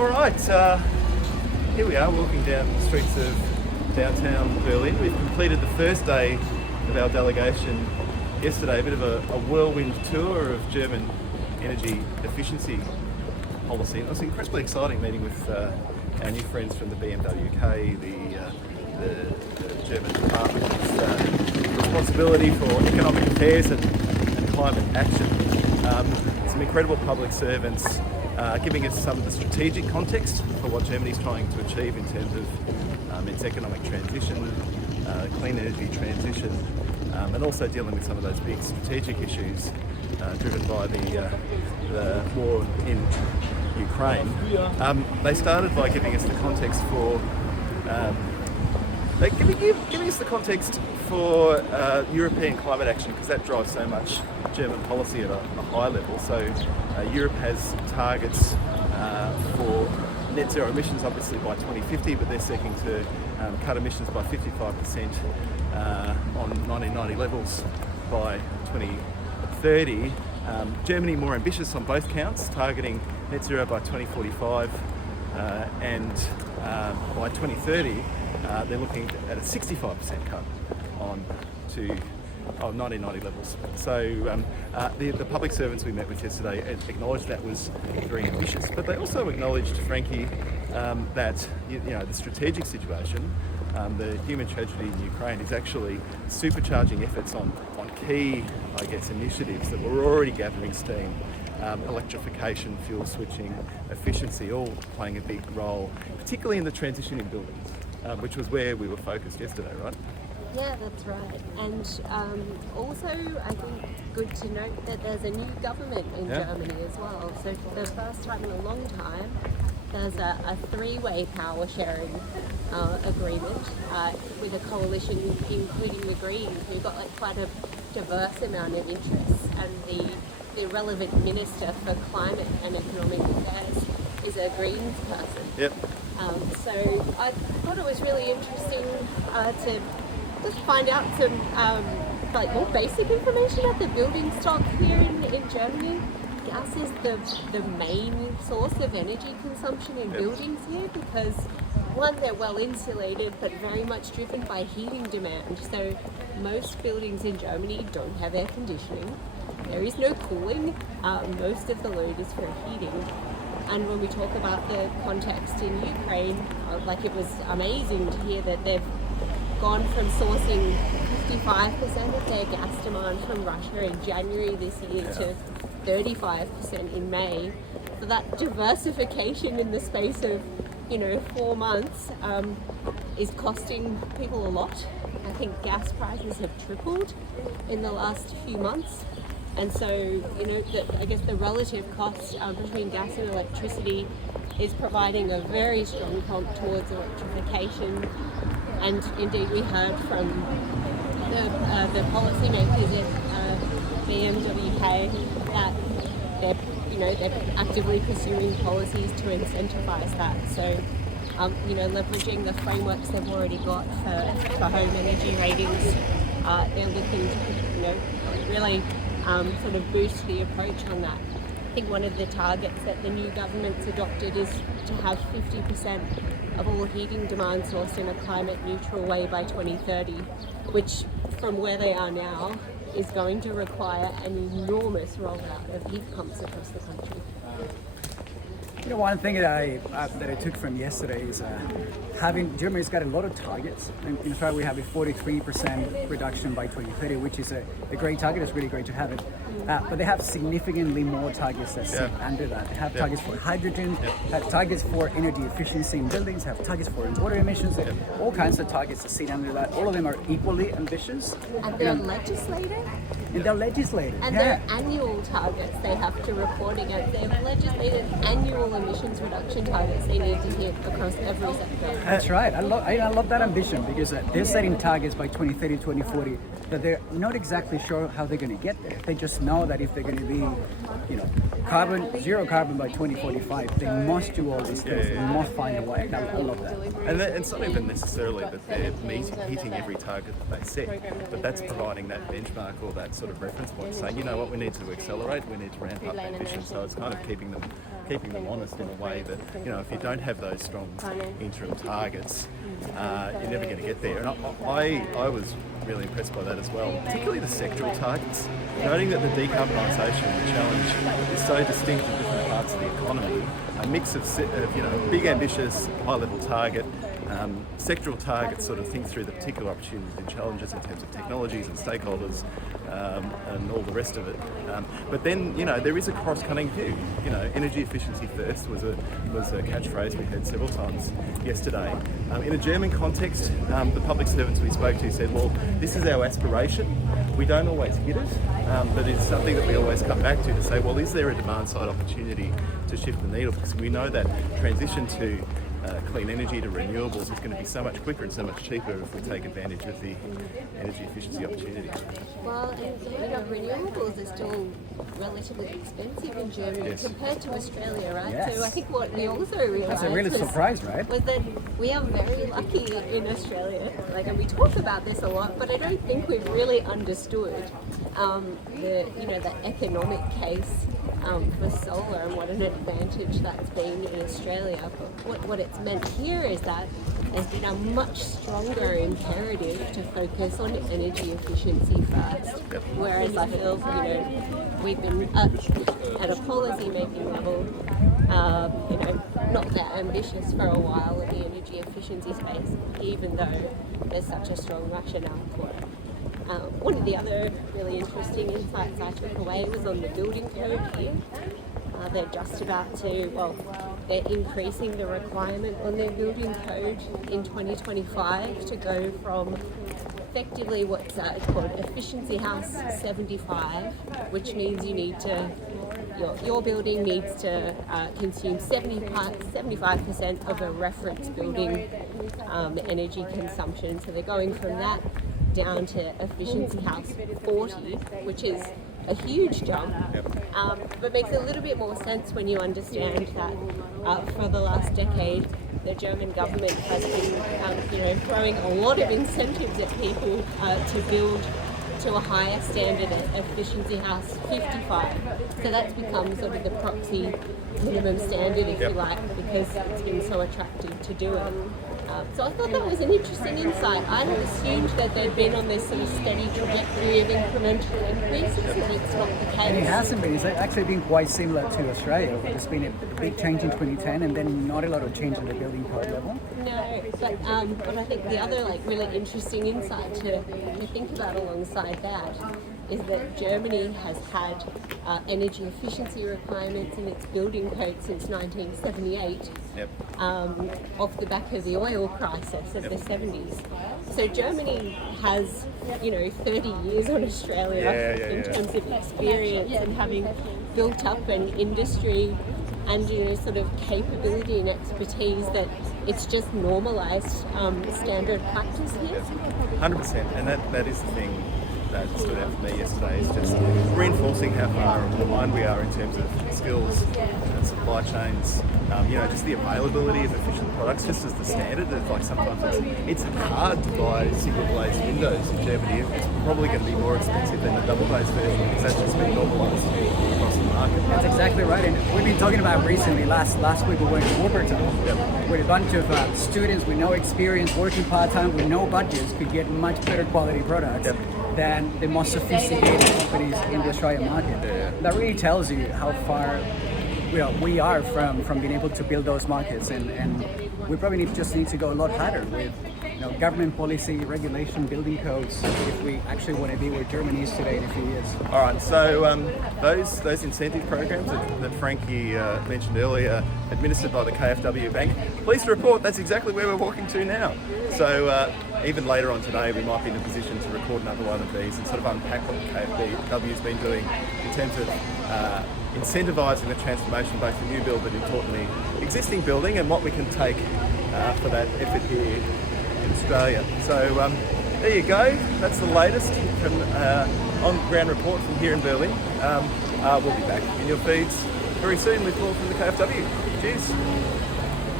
All right, here we are walking down the streets of downtown Berlin. We've completed the first day of our delegation yesterday, a bit of a whirlwind tour of German energy efficiency policy. And it was incredibly exciting meeting with our new friends from the BMWK, the German department with responsibility for economic affairs and climate action. Some incredible public servants giving us some of the strategic context for what Germany's trying to achieve in terms of its economic transition, clean energy transition, and also dealing with some of those big strategic issues driven by the war in Ukraine. They started by giving us the context for giving us the context for European climate action, because that drives so much German policy at a high level. So Europe has targets for net zero emissions, obviously by 2050, but they're seeking to cut emissions by 55% on 1990 levels by 2030. Germany more ambitious on both counts, targeting net zero by 2045, and by 2030 they're looking at a 65% cut on 1990 levels. So the public servants we met with yesterday acknowledged that was very ambitious, but they also acknowledged, Frankie, that the strategic situation, the human tragedy in Ukraine, is actually supercharging efforts on key, initiatives that were already gathering steam. Electrification, fuel switching, efficiency, all playing a big role, particularly in the transition in buildings, which was where we were focused yesterday, right? Yeah, that's right. And also, I think good to note that there's a new government in Germany as well. So for the first time in a long time, there's a three-way power sharing agreement with a coalition, including the Greens, who've got quite a diverse amount of interests. And the relevant minister for climate and economic affairs is a Greens person. Yep. So I thought it was really interesting to just find out some more basic information about the building stock here in Germany. Gas is the main source of energy consumption in buildings here because, one, they're well insulated but very much driven by heating demand. So most buildings in Germany don't have air conditioning. There is no cooling. Most of the load is for heating. And when we talk about the context in Ukraine, it was amazing to hear that they've gone from sourcing 55% of their gas demand from Russia in January this year to 35% in May. So that diversification in the space of 4 months is costing people a lot. I think gas prices have tripled in the last few months. And so, the relative cost between gas and electricity is providing a very strong prompt towards electrification. And indeed, we heard from the policymakers at BMWK that they're actively pursuing policies to incentivize that. So, leveraging the frameworks they've already got for home energy ratings, they're looking to, really sort of boost the approach on that. I think one of the targets that the new government's adopted is to have 50% of all heating demand sourced in a climate neutral way by 2030, which from where they are now is going to require an enormous rollout of heat pumps across the country. One thing that I took from yesterday is Germany's got a lot of targets. In fact, we have a 43% reduction by 2030, which is a great target. It's really great to have it. But they have significantly more targets that sit under that. They have targets for hydrogen, have targets for energy efficiency in buildings, have targets for water emissions, all kinds of targets that sit under that. All of them are equally ambitious. And they're legislated? And they're legislated. And they're annual targets they have to report against. They have legislated annual emissions reduction targets they need to hit across every sector. That's right. I love that ambition because they're setting targets by 2030, 2040 that they're not exactly sure how they're going to get there. They just know that if they're going to be, zero carbon by 2045, they must do all these things. They must find a way. I love that. And it's not even necessarily that they're hitting every target that they set, but that's providing that benchmark or that sort of reference point, saying, we need to accelerate, we need to ramp up ambition. So it's kind of keeping them keeping them honest in a way that, you know, if you don't have those strong interim targets, you're never going to get there. And I was really impressed by that as well, particularly the sectoral targets, noting that the decarbonisation challenge is so distinct in different parts of the economy. A mix of you know, big ambitious high-level target, sectoral targets sort of think through the particular opportunities and challenges in terms of technologies and stakeholders and all the rest of it. But then, you know, there is a cross-cutting view. You know, energy efficiency first was a catchphrase we heard several times yesterday. In a German context, the public servants we spoke to said, well, this is our aspiration. We don't always hit it, but it's something that we always come back to say, well, is there a demand-side opportunity to shift the needle? Because we know that transition to clean energy to renewables is going to be so much quicker and so much cheaper if we take advantage of the energy efficiency opportunity. Well, and you know, renewables are still relatively expensive in Germany compared to Australia, right? Yes. So I think what we also realised That's a really surprise, right? was that we are very lucky in Australia. Like, and we talk about this a lot, but I don't think we've really understood the economic case for solar and what an advantage that's been in Australia. But what it's meant here is that there's been a much stronger imperative to focus on energy efficiency first. Whereas I feel, you know, we've been at a policy making level, not that ambitious for a while in the energy efficiency space, even though there's such a strong rationale for it. One of the other really interesting insights I took away was on the building code here. They're just about to, they're increasing the requirement on their building code in 2025 to go from effectively what's called Efficiency House 75, which means you need to, your building needs to consume 75% of a reference building energy consumption. So they're going from that down to Efficiency House 40, which is a huge jump, but makes a little bit more sense when you understand that for the last decade the German government has been throwing a lot of incentives at people to build to a higher standard at Efficiency House 55. So that's become sort of the proxy minimum standard, if you like, because it's been so attractive to do it. So I thought that was an interesting insight. I had assumed that they'd been on this sort of steady trajectory of incremental increases, and it's not the case. And it hasn't been. It's actually been quite similar to Australia. There's been a big change in 2010 and then not a lot of change on the building code level. No, but I think the other really interesting insight to think about alongside that is that Germany has had energy efficiency requirements in its building code since 1978, off the back of the oil crisis of the 70s. So Germany has, 30 years on Australia in terms of experience and having built up an industry and sort of capability and expertise that it's just normalised standard practice here. 100%, and that is the thing that stood out for me yesterday, is just reinforcing how far behind we are in terms of skills and supply chains. Just the availability of efficient products, just as the standard. Sometimes it's hard to buy single glazed windows in Germany. It's probably going to be more expensive than the double glazed version because that's just been normalised across the market. That's exactly right, and we've been talking about recently. Last week we went to Wuppertal with a bunch of students with no experience, working part-time with no budgets, could get much better quality products than the most sophisticated companies in the Australian market. That really tells you how far we are from being able to build those markets, and we probably just need to go a lot harder with government policy, regulation, building codes if we actually want to be where Germany is today in a few years. All right, so those incentive programs that Frankie mentioned earlier, administered by the KfW Bank, pleased to report that's exactly where we're walking to now. So even later on today, we might be in a position to record another one of these and sort of unpack what the KfW's been doing in terms of incentivising the transformation, both the new build but importantly existing building, and what we can take for that effort here in Australia. So there you go, that's the latest from on-ground report from here in Berlin. We'll be back in your feeds very soon with more from the KfW. Cheers.